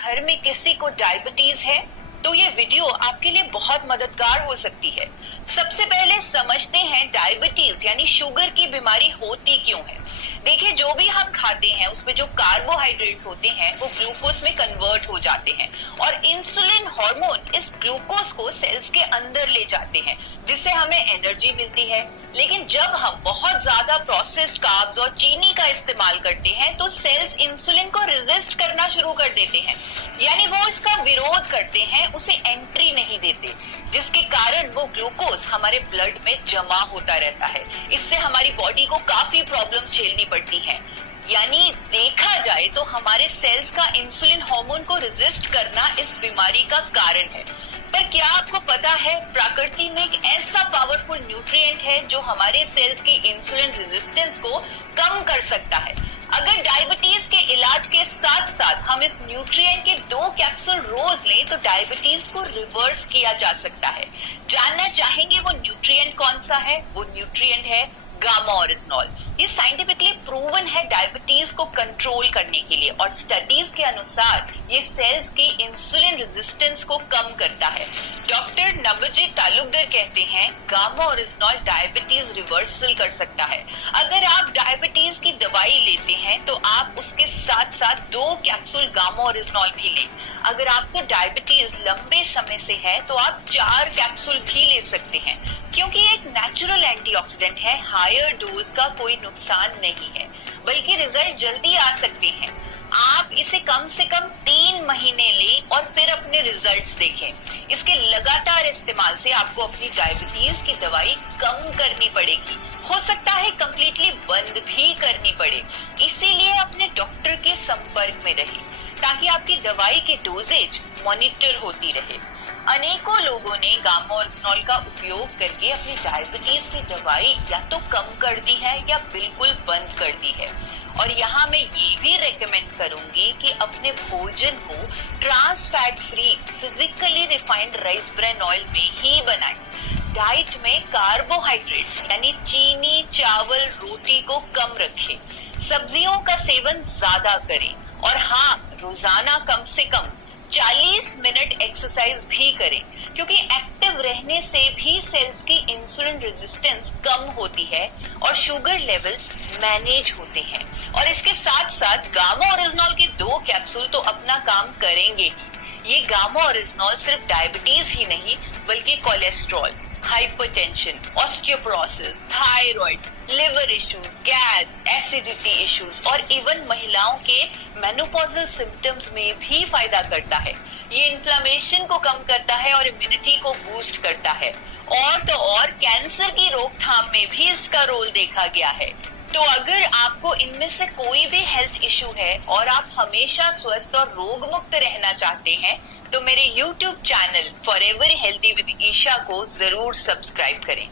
घर में किसी को डायबिटीज है तो ये वीडियो आपके लिए बहुत मददगार हो सकती है। सबसे पहले समझते हैं डायबिटीज यानी शुगर की बीमारी होती क्यों है। देखिए, जो भी हम खाते हैं उसमें जो कार्बोहाइड्रेट्स होते हैं वो ग्लूकोज में कन्वर्ट हो जाते हैं और इंसुलिन हार्मोन इस ग्लूकोज को सेल्स के अंदर ले जाते हैं जिससे हमें एनर्जी मिलती है। लेकिन जब हम बहुत ज्यादा प्रोसेस्ड कार्ब्स और चीनी का इस्तेमाल करते हैं तो सेल्स इंसुलिन को रेजिस्ट करना शुरू कर देते हैं, यानी वो इसका विरोध करते हैं, उसे एंट्री नहीं देते, जिसके कारण वो ग्लूकोज हमारे ब्लड में जमा होता रहता है। इससे हमारी बॉडी को काफी प्रॉब्लम्स झेलनी पड़ती हैं। यानी देखा जाए तो हमारे सेल्स का इंसुलिन हार्मोन को रेजिस्ट करना इस बीमारी का कारण है। पर क्या आपको पता है प्रकृति में एक ऐसा पावरफुल न्यूट्रिएंट है जो हमारे सेल्स की इंसुलिन रेजिस्टेंस को कम कर सकता है। अगर डायबिटीज के इलाज के साथ साथ हम इस न्यूट्रिएंट के 2 कैप्सूल रोज लें तो डायबिटीज को रिवर्स किया जा सकता है। जानना चाहेंगे वो न्यूट्रिएंट कौन सा है? वो न्यूट्रिएंट है गामा ओरिजिनॉल। ये साइंटिफिकली प्रूवन है डायबिटीज को कंट्रोल करने के लिए और स्टडीज के अनुसार ये सेल्स की इंसुलिन रेजिस्टेंस को कम करता है। डॉक्टर नवजीत तालुकदार कहते हैं गामा ओरिजिनॉल डायबिटीज रिवर्सल कर सकता है। अगर आप डायबिटीज की दवाई लेते हैं तो आप उसके साथ साथ 2 कैप्सूल गामा ओरिजिनॉल भी लें। अगर आपको डायबिटीज लंबे समय से है तो आप 4 कैप्सूल भी ले सकते हैं, क्योंकि एक नेचुरल एंटीऑक्सीडेंट है। हायर डोज का कोई नुकसान नहीं है, बल्कि रिजल्ट जल्दी आ सकते हैं। आप इसे कम से कम 3 महीने लें और फिर अपने रिजल्ट्स देखें। इसके लगातार इस्तेमाल से आपको अपनी डायबिटीज की दवाई कम करनी पड़ेगी, हो सकता है कंप्लीटली बंद भी करनी पड़े। इसीलिए अपने डॉक्टर के संपर्क में रहें ताकि आपकी दवाई की डोजेज मॉनिटर होती रहे। अनेकों लोगों ने गामा ओरिजिनॉल का उपयोग करके अपनी डायबिटीज की दवाई या तो कम कर दी है या बिल्कुल बंद कर दी है। और यहाँ मैं ये भी रेकमेंड करूंगी कि अपने भोजन को trans fat free physically refined rice bran oil में ही बनाएं। डाइट में कार्बोहाइड्रेट्स यानी चीनी, चावल, रोटी को कम रखें। सब्जियों का सेवन ज्यादा करें और हाँ, रोजाना कम से कम 40 मिनट एक्सरसाइज भी करें, क्योंकि एक्टिव रहने से भी सेल्स की इंसुलिन रेजिस्टेंस कम होती है और शुगर लेवल्स मैनेज होते हैं। और इसके साथ साथ गामा ओरिजिनॉल के 2 कैप्सूल तो अपना काम करेंगे ही। ये गामा ओरिजिनॉल सिर्फ डायबिटीज ही नहीं बल्कि cholesterol, hypertension, osteoporosis, thyroid, liver issues, gas, acidity issues और इवन महिलाओं के मेनोपॉजल सिम्टम्स में भी फायदा करता है। ये इन्फ्लेमेशन को कम करता है और इम्यूनिटी को बूस्ट करता है। और तो और कैंसर की रोकथाम में भी इसका रोल देखा गया है। तो अगर आपको इनमें से कोई भी हेल्थ इश्यू है और आप हमेशा स्वस्थ और रोग मुक्त रहना चाहते हैं तो मेरे YouTube channel forever healthy with Isha को जरूर सब्सक्राइब करें।